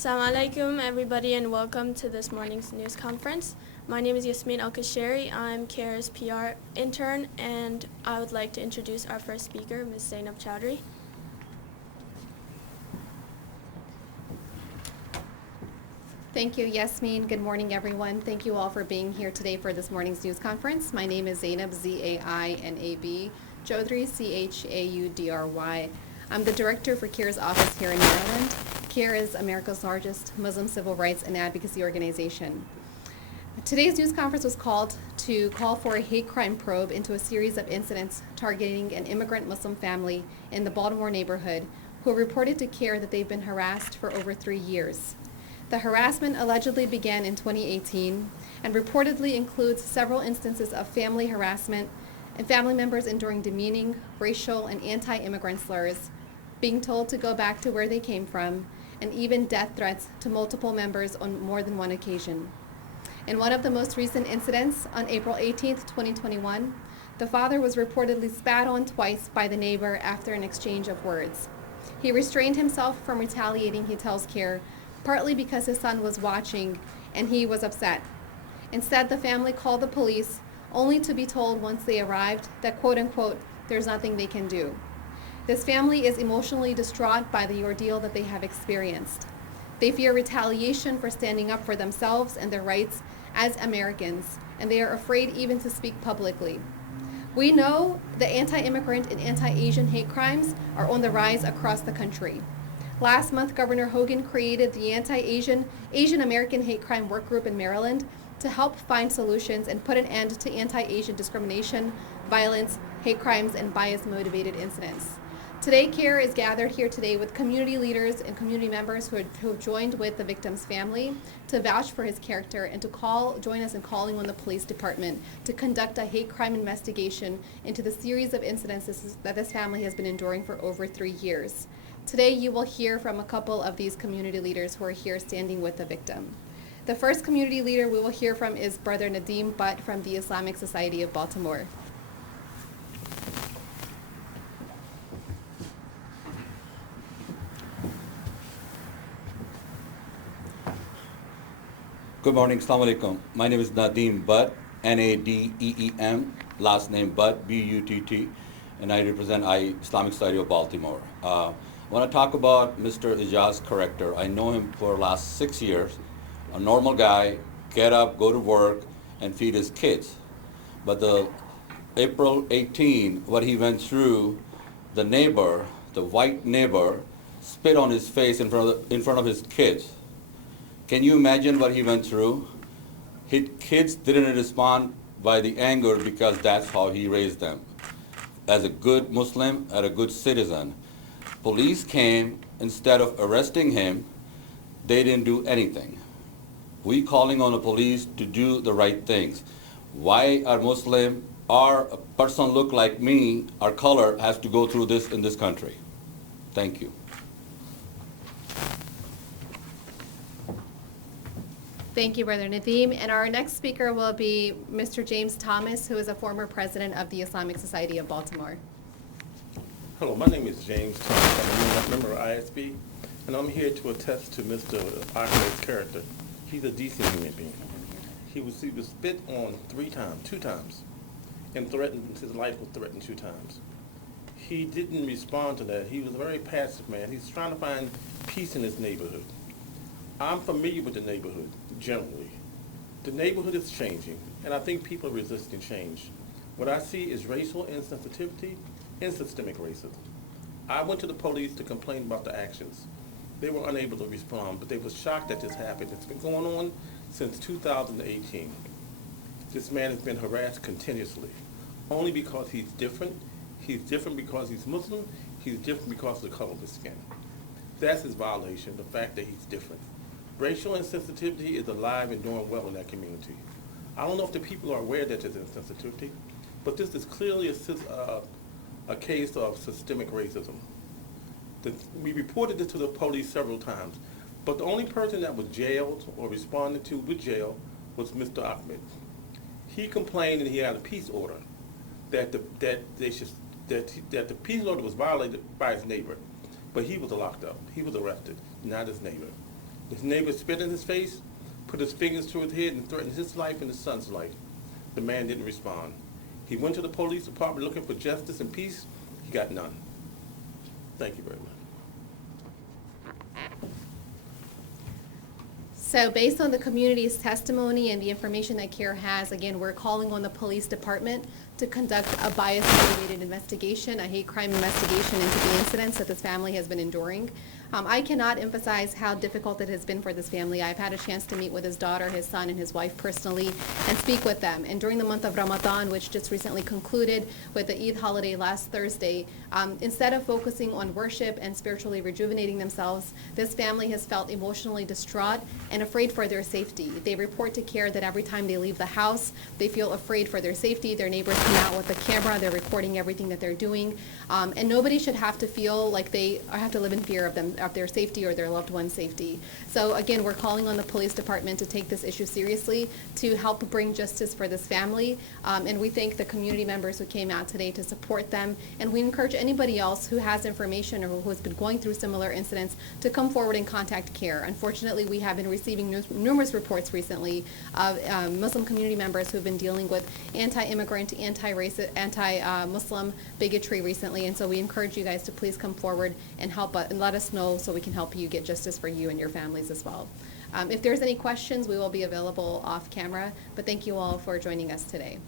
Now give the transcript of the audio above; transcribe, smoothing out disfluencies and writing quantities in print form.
Assalamu alaikum, everybody, and welcome to this morning's news conference. My name is Yasmin Al-Kasheri. I'm CAIR's PR intern, and I would like to introduce our first speaker, Ms. Zainab Chowdhury. Thank you, Yasmin. Good morning, everyone. Thank you all for being here today for this morning's news conference. My name is Zainab, Z-A-I-N-A-B, Chaudhry, C-H-A-U-D-R-Y. I'm the director for CAIR's office here in Maryland. CAIR is America's largest Muslim civil rights and advocacy organization. Today's news conference was called to call for a hate crime probe into a series of incidents targeting an immigrant Muslim family in the Baltimore neighborhood who reported to CAIR that they've been harassed for over 3 years. The harassment allegedly began in 2018 and reportedly includes several instances of family harassment and family members enduring demeaning, racial, and anti-immigrant slurs, being told to go back to where they came from, and even death threats to multiple members on more than one occasion. In one of the most recent incidents, on April 18, 2021, the father was reportedly spat on twice by the neighbor after an exchange of words. He restrained himself from retaliating, he tells CAIR, partly because his son was watching and he was upset. Instead, the family called the police, only to be told once they arrived that, quote unquote, there's nothing they can do. This family is emotionally distraught by the ordeal that they have experienced. They fear retaliation for standing up for themselves and their rights as Americans, and they are afraid even to speak publicly. We know the anti-immigrant and anti-Asian hate crimes are on the rise across the country. Last month, Governor Hogan created the Anti-Asian, Asian American Hate Crime Work Group in Maryland to help find solutions and put an end to anti-Asian discrimination, violence, hate crimes, and bias-motivated incidents. Today, CAIR is gathered here today with community leaders and community members who have joined with the victim's family to vouch for his character and to join us in calling on the police department to conduct a hate crime investigation into the series of incidents that this family has been enduring for over 3 years. Today, you will hear from a couple of these community leaders who are here standing with the victim. The first community leader we will hear from is Brother Nadeem Butt from the Islamic Society of Baltimore. Good morning, Assalamu alaikum. My name is Nadeem Butt, N-A-D-E-E-M, last name Butt, B-U-T-T, and I represent Islamic Society of Baltimore. I want to talk about Mr. Ijaz's character. I know him for the last 6 years. A normal guy, get up, go to work, and feed his kids. But the April 18, what he went through, the neighbor, the white neighbor, spit on his face in front of his kids. Can you imagine what he went through? His kids didn't respond by the anger because that's how he raised them. As a good Muslim, as a good citizen. Police came, instead of arresting him, they didn't do anything. We calling on the police to do the right things. Why are Muslim or a person look like me, our color, has to go through this in this country? Thank you. Thank you, Brother Nadeem. And our next speaker will be Mr. James Thomas, who is a former president of the Islamic Society of Baltimore. Hello, my name is James Thomas. I'm a member of ISB, and I'm here to attest to Mr. Ahmed's character. He's a decent human being. He was spit on 2 times, and his life was threatened 2 times. He didn't respond to that. He was a very passive man. He's trying to find peace in his neighborhood. I'm familiar with the neighborhood, generally. The neighborhood is changing, and I think people are resisting change. What I see is racial insensitivity and systemic racism. I went to the police to complain about the actions. They were unable to respond, but they were shocked that this happened. It's been going on since 2018. This man has been harassed continuously, only because he's different. He's different because he's Muslim. He's different because of the color of his skin. That's his violation, the fact that he's different. Racial insensitivity is alive and doing well in that community. I don't know if the people are aware that there's insensitivity, but this is clearly a case of systemic racism. We reported this to the police several times, but the only person that was jailed or responded to with jail was Mr. Ahmed. He complained that he had a peace order, that the peace order was violated by his neighbor, but he was locked up. He was arrested, not his neighbor. His neighbor spit in his face, put his fingers to his head, and threatened his life and his son's life. The man didn't respond. He went to the police department looking for justice and peace. He got none. Thank you very much. So based on the community's testimony and the information that CAIR has, again, we're calling on the police department to conduct a bias-motivated investigation, a hate crime investigation into the incidents that this family has been enduring. I cannot emphasize how difficult it has been for this family. I've had a chance to meet with his daughter, his son, and his wife personally and speak with them. And during the month of Ramadan, which just recently concluded with the Eid holiday last Thursday, instead of focusing on worship and spiritually rejuvenating themselves, this family has felt emotionally distraught and afraid for their safety. They report to CAIR that every time they leave the house, they feel afraid for their safety. Their neighbors come out with a camera, they're recording everything that they're doing, and nobody should have to feel like they have to live in fear of their safety or their loved one's safety. So again, we're calling on the police department to take this issue seriously, to help bring justice for this family, and we thank the community members who came out today to support them, and we encourage anybody else who has information or who has been going through similar incidents to come forward and contact CAIR. Unfortunately, we have been receiving numerous reports recently of Muslim community members who have been dealing with anti-immigrant, anti-racist, anti-Muslim bigotry recently, and so we encourage you guys to please come forward and help and let us know so we can help you get justice for you and your families as well. If there's any questions, we will be available off camera, but thank you all for joining us today.